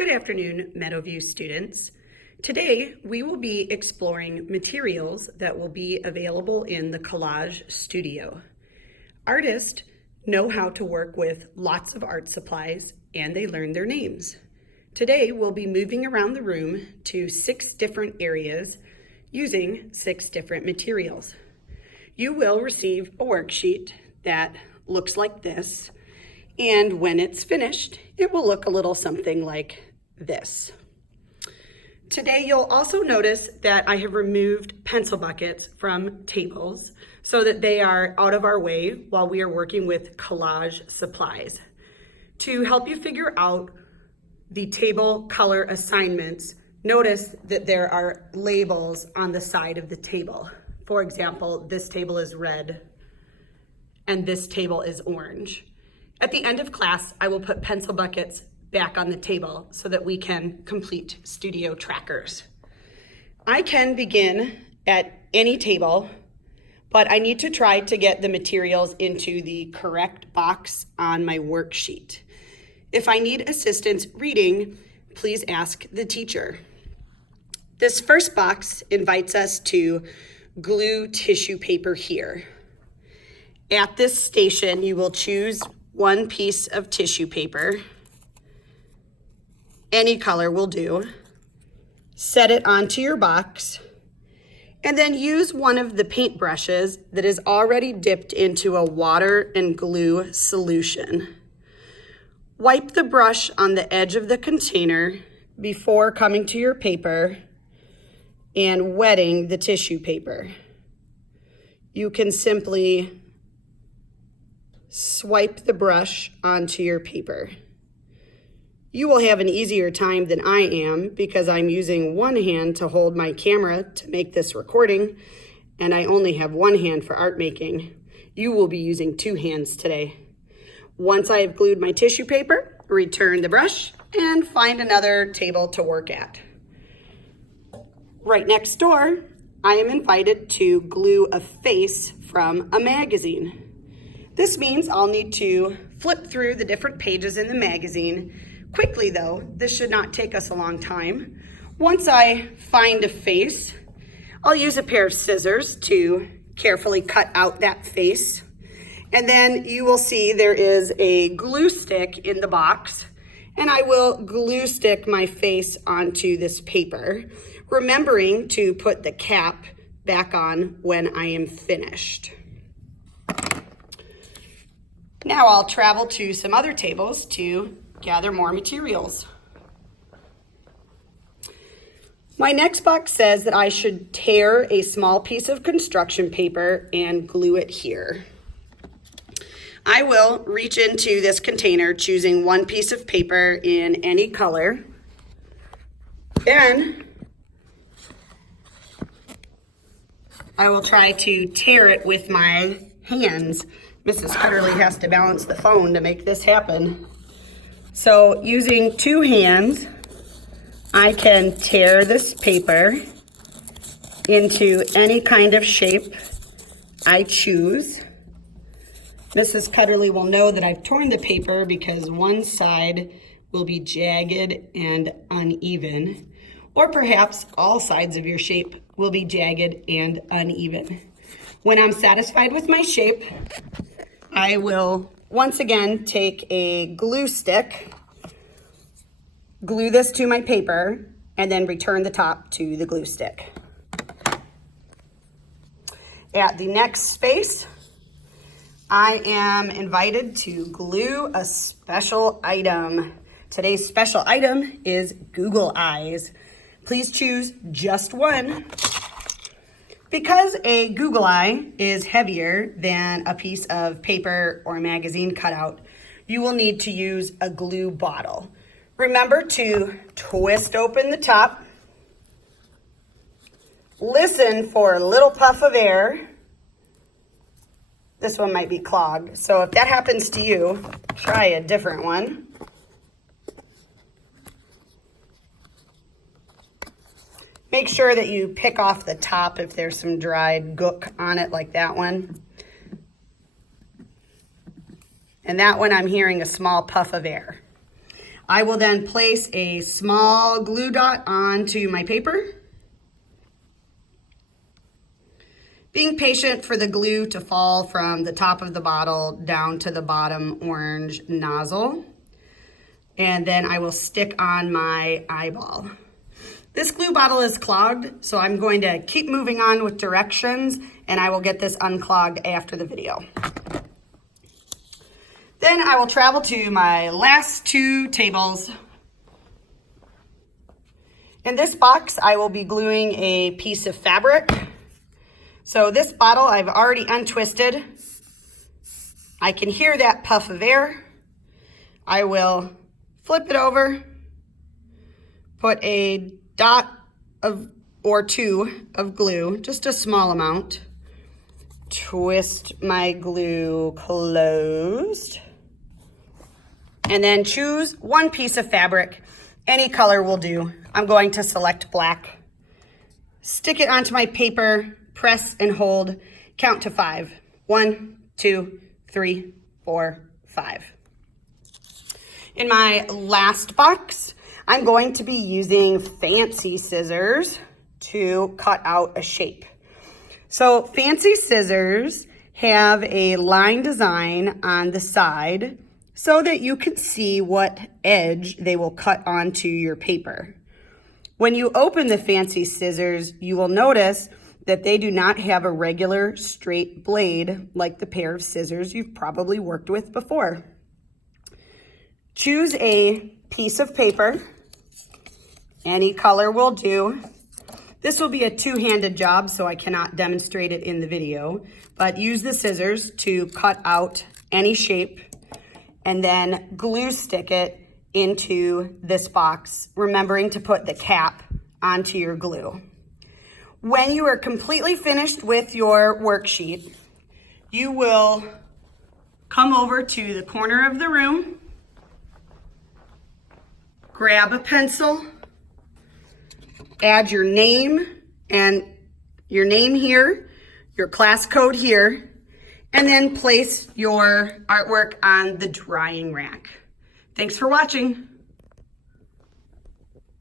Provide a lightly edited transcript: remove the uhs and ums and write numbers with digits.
Good afternoon, Meadowview students. Today, we will be exploring materials that will be available in the Collage studio. Artists know how to work with lots of art supplies and they learn their names. Today, we'll be moving around the room to 6 different areas using 6 different materials. You will receive a worksheet that looks like this, and when it's finished, it will look a little something like this. Today, you'll also notice that I have removed pencil buckets from tables so that they are out of our way while we are working with collage supplies. To help you figure out the table color assignments, notice that there are labels on the side of the table. For example, this table is red and this table is orange. At the end of class, I will put pencil buckets back on the table so that we can complete studio trackers. I can begin at any table, but I need to try to get the materials into the correct box on my worksheet. If I need assistance reading, please ask the teacher. This first box invites us to glue tissue paper here. At this station, you will choose one piece of tissue paper. Any color will do. Set it onto your box, and then use one of the paint brushes that is already dipped into a water and glue solution. Wipe the brush on the edge of the container before coming to your paper and wetting the tissue paper. You can simply swipe the brush onto your paper. You will have an easier time than I am because I'm using one hand to hold my camera to make this recording, and I only have one hand for art making. You will be using 2 hands today. Once I have glued my tissue paper, return the brush and find another table to work at. Right next door, I am invited to glue a face from a magazine. This means I'll need to flip through the different pages in the magazine. Quickly though, this should not take us a long time. Once I find a face, I'll use a pair of scissors to carefully cut out that face. And then you will see there is a glue stick in the box, and I will glue stick my face onto this paper, remembering to put the cap back on when I am finished. Now I'll travel to some other tables to gather more materials. My next box says that I should tear a small piece of construction paper and glue it here. I will reach into this container, choosing one piece of paper in any color. Then I will try to tear it with my hands. Mrs. Cutterly has to balance the phone to make this happen. So using 2 hands, I can tear this paper into any kind of shape I choose. Mrs. Cutterly will know that I've torn the paper because one side will be jagged and uneven, or perhaps all sides of your shape will be jagged and uneven. When I'm satisfied with my shape, I will once again take a glue stick, glue this to my paper, and then return the top to the glue stick. At the next space, I am invited to glue a special item. Today's special item is Google Eyes. Please choose just one. Because a Google Eye is heavier than a piece of paper or magazine cutout, you will need to use a glue bottle. Remember to twist open the top. Listen for a little puff of air. This one might be clogged, so if that happens to you, try a different one. Make sure that you pick off the top if there's some dried gook on it like that one. And that one I'm hearing a small puff of air. I will then place a small glue dot onto my paper. Being patient for the glue to fall from the top of the bottle down to the bottom orange nozzle. And then I will stick on my eyeball. This glue bottle is clogged, so I'm going to keep moving on with directions, and I will get this unclogged after the video. Then I will travel to my last two tables. In this box, I will be gluing a piece of fabric. So this bottle I've already untwisted. I can hear that puff of air. I will flip it over, put a dot or two of glue, just a small amount. Twist my glue closed. And then choose one piece of fabric. Any color will do. I'm going to select black. Stick it onto my paper, press and hold, count to 5. 1, 2, 3, 4, 5. In my last box, I'm going to be using fancy scissors to cut out a shape. So fancy scissors have a line design on the side so that you can see what edge they will cut onto your paper. When you open the fancy scissors, you will notice that they do not have a regular straight blade like the pair of scissors you've probably worked with before. Choose a piece of paper. Any color will do. This will be a two-handed job, so I cannot demonstrate it in the video, but use the scissors to cut out any shape and then glue stick it into this box, remembering to put the cap onto your glue. When you are completely finished with your worksheet, you will come over to the corner of the room, grab a pencil, add your name and your name here, your class code here, and then place your artwork on the drying rack. Thanks for watching.